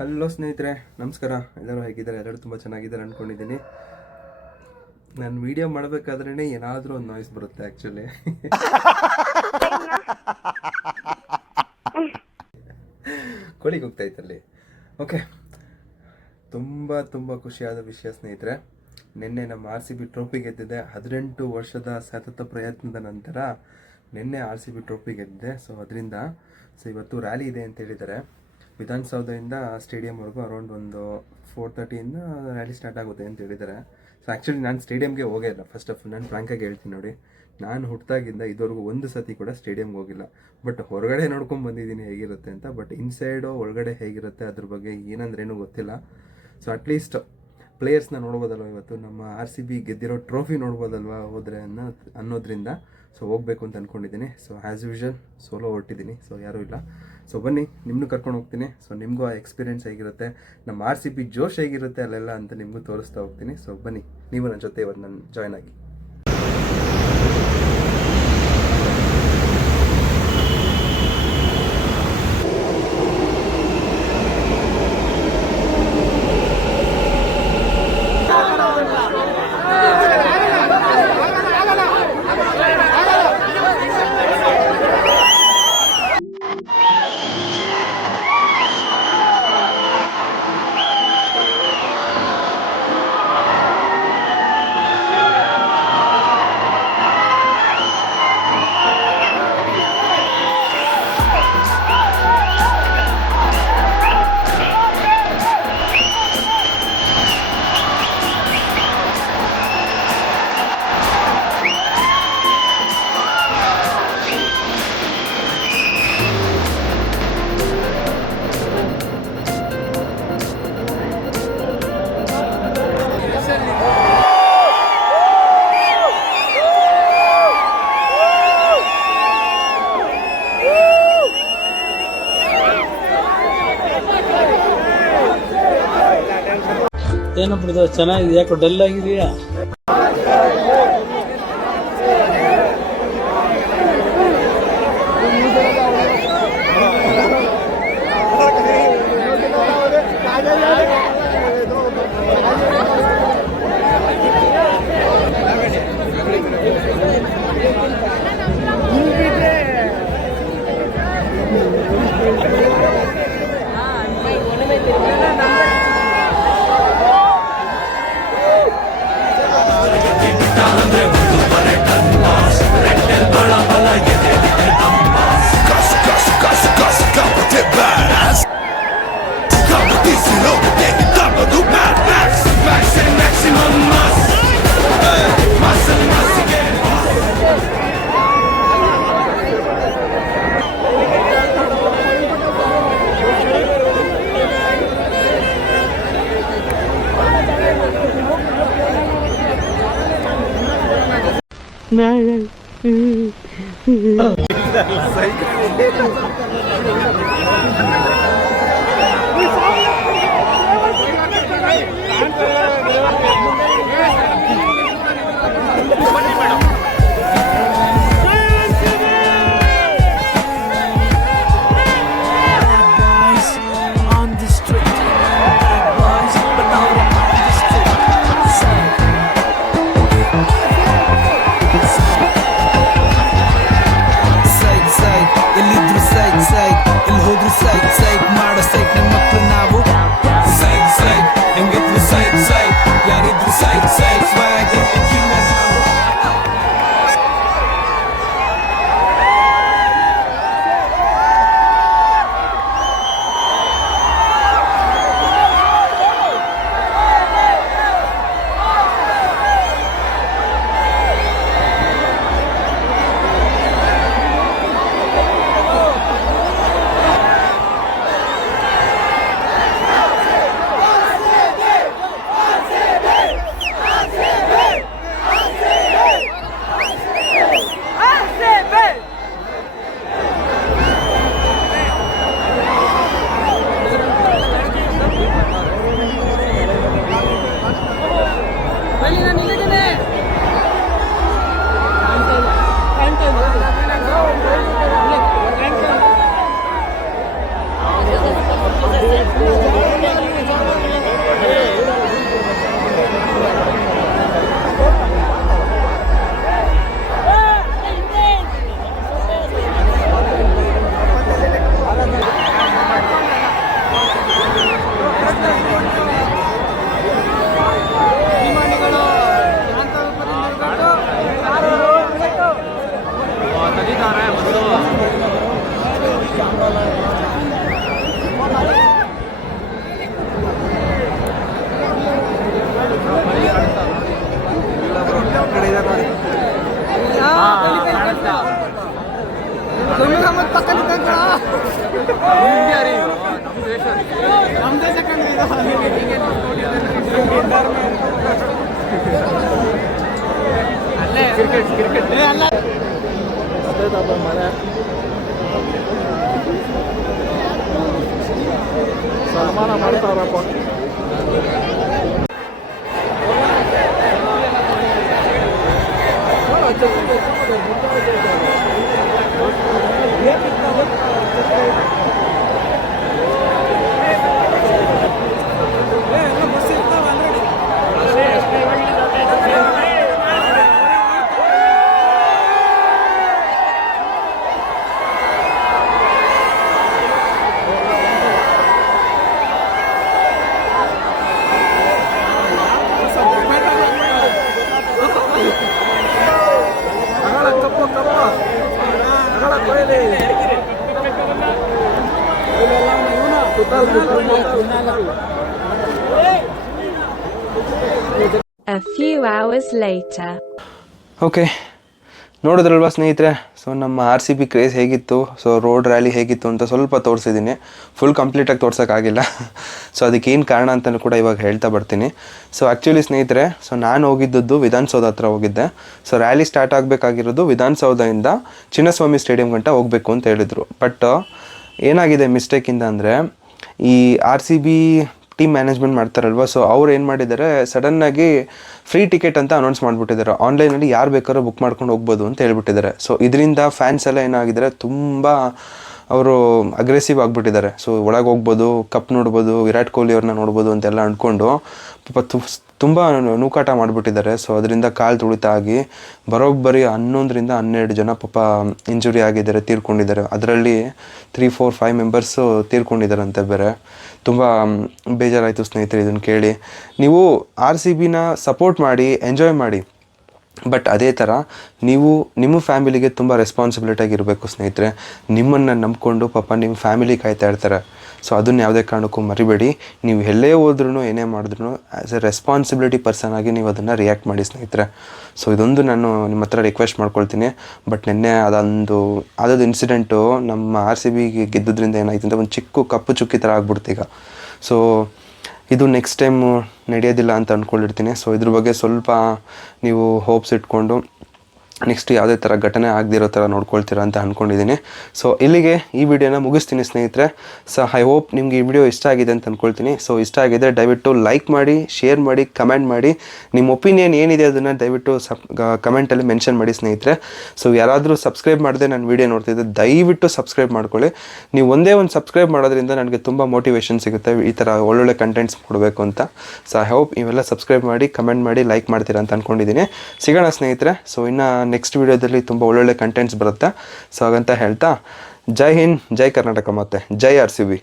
Hello ಸ್ನೇಹಿತರೆ, ನಮಸ್ಕಾರ. ಎಲ್ಲರೂ ಹೇಗಿದ್ದಾರೆ? ಎಲ್ಲರೂ ತುಂಬ ಚೆನ್ನಾಗಿದ್ದಾರೆ ಅಂದ್ಕೊಂಡಿದ್ದೀನಿ. ನಾನು ವಿಡಿಯೋ ಮಾಡಬೇಕಾದ್ರೇ ಏನಾದರೂ ಒಂದು ನಾಯ್ಸ್ ಬರುತ್ತೆ. ಆ್ಯಕ್ಚುಲಿ ಕೋಳಿಗೆ ಹೋಗ್ತಾಯಿತ್ತಲ್ಲಿ. ಓಕೆ, ತುಂಬ ಖುಷಿಯಾದ ವಿಷಯ ಸ್ನೇಹಿತರೆ. ನಿನ್ನೆ ನಮ್ಮ RCB ಟ್ರೋಫಿ ಗೆದ್ದಿದೆ. 18 ವರ್ಷದ ಸತತ ಪ್ರಯತ್ನದ ನಂತರ ನಿನ್ನೆ RCB ಟ್ರೋಫಿ ಗೆದ್ದಿದೆ. ಅದರಿಂದ ಇವತ್ತು ರ್ಯಾಲಿ ಇದೆ ಅಂತ ಹೇಳಿದ್ದಾರೆ. ವಿಧಾನಸೌಧದಿಂದ ಸ್ಟೇಡಿಯಂವರೆಗೂ ಅರೌಂಡ್ ಒಂದು 4:30 ರ್ಯಾಲಿ ಸ್ಟಾರ್ಟ್ ಆಗುತ್ತೆ ಅಂತ ಹೇಳಿದ್ದಾರೆ. ಆ್ಯಕ್ಚುಲಿ ನಾನು ಸ್ಟೇಡಿಯಂಗೆ ಹೋಗೇ ಇಲ್ಲ. ಫಸ್ಟ್ ಆಫ್ ಆಲ್ ನಾನು ಫ್ರಾಂಕಾಗಿ ಹೇಳ್ತೀನಿ ನೋಡಿ, ನಾನು ಹುಟ್ಟಿದಾಗಿಂದ ಇದುವರೆಗೂ ಒಂದು ಸತಿ ಕೂಡ ಸ್ಟೇಡಿಯಂಗೆ ಹೋಗಿಲ್ಲ. ಬಟ್ ಹೊರಗಡೆ ನೋಡ್ಕೊಂಡು ಬಂದಿದ್ದೀನಿ ಹೇಗಿರುತ್ತೆ ಅಂತ. ಬಟ್ ಇನ್ಸೈಡು ಒಳಗಡೆ ಹೇಗಿರುತ್ತೆ ಅದ್ರ ಬಗ್ಗೆ ಏನಂದ್ರೇನು ಗೊತ್ತಿಲ್ಲ. ಅಟ್ಲೀಸ್ಟ್ ಪ್ಲೇಯರ್ಸ್ನ ನೋಡ್ಬೋದಲ್ವ, ಇವತ್ತು ನಮ್ಮ RCB ಗೆದ್ದಿರೋ ಟ್ರೋಫಿ ನೋಡ್ಬೋದಲ್ವ ಹೋದರೆ ಅನ್ನೋದ್ರಿಂದ ಹೋಗಬೇಕು ಅಂತ ಅಂದ್ಕೊಂಡಿದ್ದೀನಿ. ಆ್ಯಸ್ ಯೂಶುವಲ್ ಸೋಲೋ ಹೊರಟಿದ್ದೀನಿ. ಯಾರೂ ಇಲ್ಲ. ಬನ್ನಿ, ನಿಮ್ಮನ್ನು ಕರ್ಕೊಂಡು ಹೋಗ್ತೀನಿ. ನಿಮಗೂ ಆ ಎಕ್ಸ್ಪೀರಿಯೆನ್ಸ್ ಹೇಗಿರುತ್ತೆ, ನಮ್ಮ RCB ಜೋಶ್ ಹೇಗಿರುತ್ತೆ ಅಲ್ಲೆಲ್ಲ ಅಂತ ನಿಮಗೂ ತೋರಿಸ್ತಾ ಹೋಗ್ತೀನಿ. ಬನ್ನಿ, ನೀವು ನನ್ನ ಜೊತೆ ಇವತ್ತು ನಾನು ಜಾಯ್ನ್ ಆಗಿ. ಏನಪ್ಪ ಚೆನ್ನಾಗಿದೆ, ಯಾಕೋ ಡಲ್ ಆಗಿದೆಯಾ? Thank you. ಮಳೆ ಸನ್ಮಾನ ಮಾಡ್ತಾರಪ್ಪ. A few hours later. Okay, ನೋಡಿದ್ರಲ್ವಾ ಸ್ನೇಹಿತರೆ, ಸೊ ನಮ್ಮ ಆರ್ ಸಿ ಬಿ ಕ್ರೇಜ್ ಹೇಗಿತ್ತು, ಸೊ ರೋಡ್ ರ್ಯಾಲಿ ಹೇಗಿತ್ತು ಅಂತ ಸ್ವಲ್ಪ ತೋರಿಸಿದ್ದೀನಿ. ಫುಲ್ ಕಂಪ್ಲೀಟಾಗಿ ತೋರ್ಸೋಕ್ಕಾಗಿಲ್ಲ. ಸೊ ಅದಕ್ಕೇನು ಕಾರಣ ಅಂತಲೂ ಕೂಡ ಇವಾಗ ಹೇಳ್ತಾ ಬರ್ತೀನಿ. ಸೊ ಆ್ಯಕ್ಚುಲಿ ಸ್ನೇಹಿತರೆ, ಸೊ ನಾನು ಹೋಗಿದ್ದದ್ದು ವಿಧಾನಸೌಧ ಹತ್ರ ಹೋಗಿದ್ದೆ. So rally start ಆಗಬೇಕಾಗಿರೋದು ವಿಧಾನಸೌಧದಿಂದ Chinnaswamy stadium ಗಂಟ ಹೋಗಬೇಕು ಅಂತ ಹೇಳಿದರು. ಬಟ್ ಏನಾಗಿದೆ ಮಿಸ್ಟೇಕಿಂದ ಅಂದರೆ, ಈ R C B team management ಮಾಡ್ತಾರಲ್ವ, so ಅವ್ರು ಏನು ಮಾಡಿದ್ದಾರೆ, ಸಡನ್ನಾಗಿ ಫ್ರೀ ಟಿಕೆಟ್ ಅಂತ ಅನೌನ್ಸ್ ಮಾಡಿಬಿಟ್ಟಿದ್ದಾರೆ. ಆನ್ಲೈನಲ್ಲಿ ಯಾರು ಬೇಕಾದ್ರೂ ಬುಕ್ ಮಾಡ್ಕೊಂಡು ಹೋಗ್ಬೋದು ಅಂತ ಹೇಳ್ಬಿಟ್ಟಿದ್ದಾರೆ. ಸೊ ಇದರಿಂದ ಫ್ಯಾನ್ಸ್ ಎಲ್ಲ ಏನಾಗಿದ್ದಾರೆ, ತುಂಬ ಅವರು ಅಗ್ರೆಸಿವ್ ಆಗಿಬಿಟ್ಟಿದ್ದಾರೆ. ಸೊ ಒಳಗೆ ಹೋಗ್ಬೋದು, ಕಪ್ ನೋಡ್ಬೋದು, ವಿರಾಟ್ ಕೊಹ್ಲಿ ಅವ್ರನ್ನ ನೋಡ್ಬೋದು ಅಂತೆಲ್ಲ ಅಂದ್ಕೊಂಡು ಪಾಪ ತುಂಬ ನೂಕಾಟ ಮಾಡಿಬಿಟ್ಟಿದ್ದಾರೆ. ಸೊ ಅದರಿಂದ ಕಾಲು ತುಳಿತ ಆಗಿ ಬರೋಬ್ಬರಿ 11ರಿಂದ 12 ಜನ ಪಾಪ ಇಂಜುರಿ ಆಗಿದ್ದಾರೆ, ತೀರ್ಕೊಂಡಿದ್ದಾರೆ. ಅದರಲ್ಲಿ 3-4-5 ಮೆಂಬರ್ಸು ತೀರ್ಕೊಂಡಿದ್ದಾರಂತೆ. ಬೇರೆ ತುಂಬ ಬೇಜಾರಾಯಿತು ಸ್ನೇಹಿತರೆ ಇದನ್ನು ಕೇಳಿ. ನೀವು ಆರ್ ಸಿ ಬಿನ ಸಪೋರ್ಟ್ ಮಾಡಿ, ಎಂಜಾಯ್ ಮಾಡಿ, ಬಟ್ ಅದೇ ಥರ ನೀವು ನಿಮ್ಮ ಫ್ಯಾಮಿಲಿಗೆ ತುಂಬ ರೆಸ್ಪಾನ್ಸಿಬಿಲಿಟಿಯಾಗಿ ಇರಬೇಕು ಸ್ನೇಹಿತರೆ. ನಿಮ್ಮನ್ನು ನಂಬ್ಕೊಂಡು ಪಾಪ ನಿಮ್ಮ ಫ್ಯಾಮಿಲಿ ಕಾಯ್ತಾ ಇರ್ತಾರೆ. ಸೊ ಅದನ್ನು ಯಾವುದೇ ಕಾರಣಕ್ಕೂ ಮರಿಬೇಡಿ. ನೀವು ಎಲ್ಲೇ ಹೋದ್ರೂ ಏನೇ ಮಾಡಿದ್ರು ಆ್ಯಸ್ ಎ ರೆಸ್ಪಾನ್ಸಿಬಿಲಿಟಿ ಪರ್ಸನ್ ಆಗಿ ನೀವು ಅದನ್ನು ರಿಯಾಕ್ಟ್ ಮಾಡಿ ಸ್ನೇಹಿತರೆ. ಸೊ ಇದೊಂದು ನಾನು ನಿಮ್ಮ ಹತ್ರ ರಿಕ್ವೆಸ್ಟ್ ಮಾಡ್ಕೊಳ್ತೀನಿ. ಬಟ್ ನಿನ್ನೆ ಅದೊಂದು ಇನ್ಸಿಡೆಂಟು ನಮ್ಮ ಆರ್ ಸಿ ಬಿಗೆ ಗೆದ್ದದ್ರಿಂದ ಏನಾಯ್ತು ಅಂತ ಒಂದು ಚಿಕ್ಕ ಕಪ್ಪು ಚುಕ್ಕಿ ಥರ ಆಗ್ಬಿಡ್ತು ಈಗ. ಸೊ ಇದು ನೆಕ್ಸ್ಟ್ ಟೈಮು ನಡೆಯೋದಿಲ್ಲ ಅಂತ ಅಂದ್ಕೊಂಡಿರ್ತೀನಿ. ಸೊ ಇದ್ರ ಬಗ್ಗೆ ಸ್ವಲ್ಪ ನೀವು ಹೋಪ್ಸ್ ಇಟ್ಕೊಂಡು ನೆಕ್ಸ್ಟ್ ಯಾವುದೇ ಥರ ಘಟನೆ ಆಗದಿರೋ ಥರ ನೋಡ್ಕೊಳ್ತೀರಾ ಅಂತ ಅಂದ್ಕೊಂಡಿದ್ದೀನಿ. ಸೊ ಇಲ್ಲಿಗೆ ಈ ವಿಡಿಯೋನ ಮುಗಿಸ್ತೀನಿ ಸ್ನೇಹಿತರೆ. ಸೊ ಐ ಹೋಪ್ ನಿಮ್ಗೆ ಈ ವಿಡಿಯೋ ಇಷ್ಟ ಆಗಿದೆ ಅಂತ ಅಂದ್ಕೊಳ್ತೀನಿ. ಸೊ ಇಷ್ಟ ಆಗಿದೆ ದಯವಿಟ್ಟು ಲೈಕ್ ಮಾಡಿ, ಶೇರ್ ಮಾಡಿ, ಕಮೆಂಟ್ ಮಾಡಿ. ನಿಮ್ಮ ಒಪಿನಿಯನ್ ಏನಿದೆ ಅದನ್ನು ದಯವಿಟ್ಟು ಕಮೆಂಟಲ್ಲಿ ಮೆನ್ಷನ್ ಮಾಡಿ ಸ್ನೇಹಿತರೆ. ಸೊ ಯಾರಾದರೂ ಸಬ್ಸ್ಕ್ರೈಬ್ ಮಾಡದೆ ನನ್ನ ವಿಡಿಯೋ ನೋಡ್ತಿದ್ದೆ ದಯವಿಟ್ಟು ಸಬ್ಸ್ಕ್ರೈಬ್ ಮಾಡ್ಕೊಳ್ಳಿ. ನೀವು ಒಂದೇ ಒಂದು ಸಬ್ಸ್ಕ್ರೈಬ್ ಮಾಡೋದ್ರಿಂದ ನನಗೆ ತುಂಬ ಮೋಟಿವೇಶನ್ ಸಿಗುತ್ತೆ ಈ ಥರ ಒಳ್ಳೊಳ್ಳೆ ಕಂಟೆಂಟ್ಸ್ ಕೊಡಬೇಕು ಅಂತ. ಸೊ ಐ ಹೋಪ್ ಇವೆಲ್ಲ ಸಬ್ಸ್ಕ್ರೈಬ್ ಮಾಡಿ, ಕಮೆಂಟ್ ಮಾಡಿ, ಲೈಕ್ ಮಾಡ್ತೀರಾ ಅಂತ ಅಂದ್ಕೊಂಡಿದ್ದೀನಿ. ಸಿಗೋಣ ಸ್ನೇಹಿತರೆ. ಸೊ ಇನ್ನು ನೆಕ್ಸ್ಟ್ ವಿಡಿಯೋದಲ್ಲಿ ತುಂಬ ಒಳ್ಳೊಳ್ಳೆ ಕಂಟೆಂಟ್ಸ್ ಬರುತ್ತೆ. ಸೊ ಹಾಗಂತ ಹೇಳ್ತಾ ಜೈ ಹಿಂದ್, ಜೈ ಕರ್ನಾಟಕ, ಮತ್ತು ಜೈ ಆರ್ ಸಿ ಬಿ.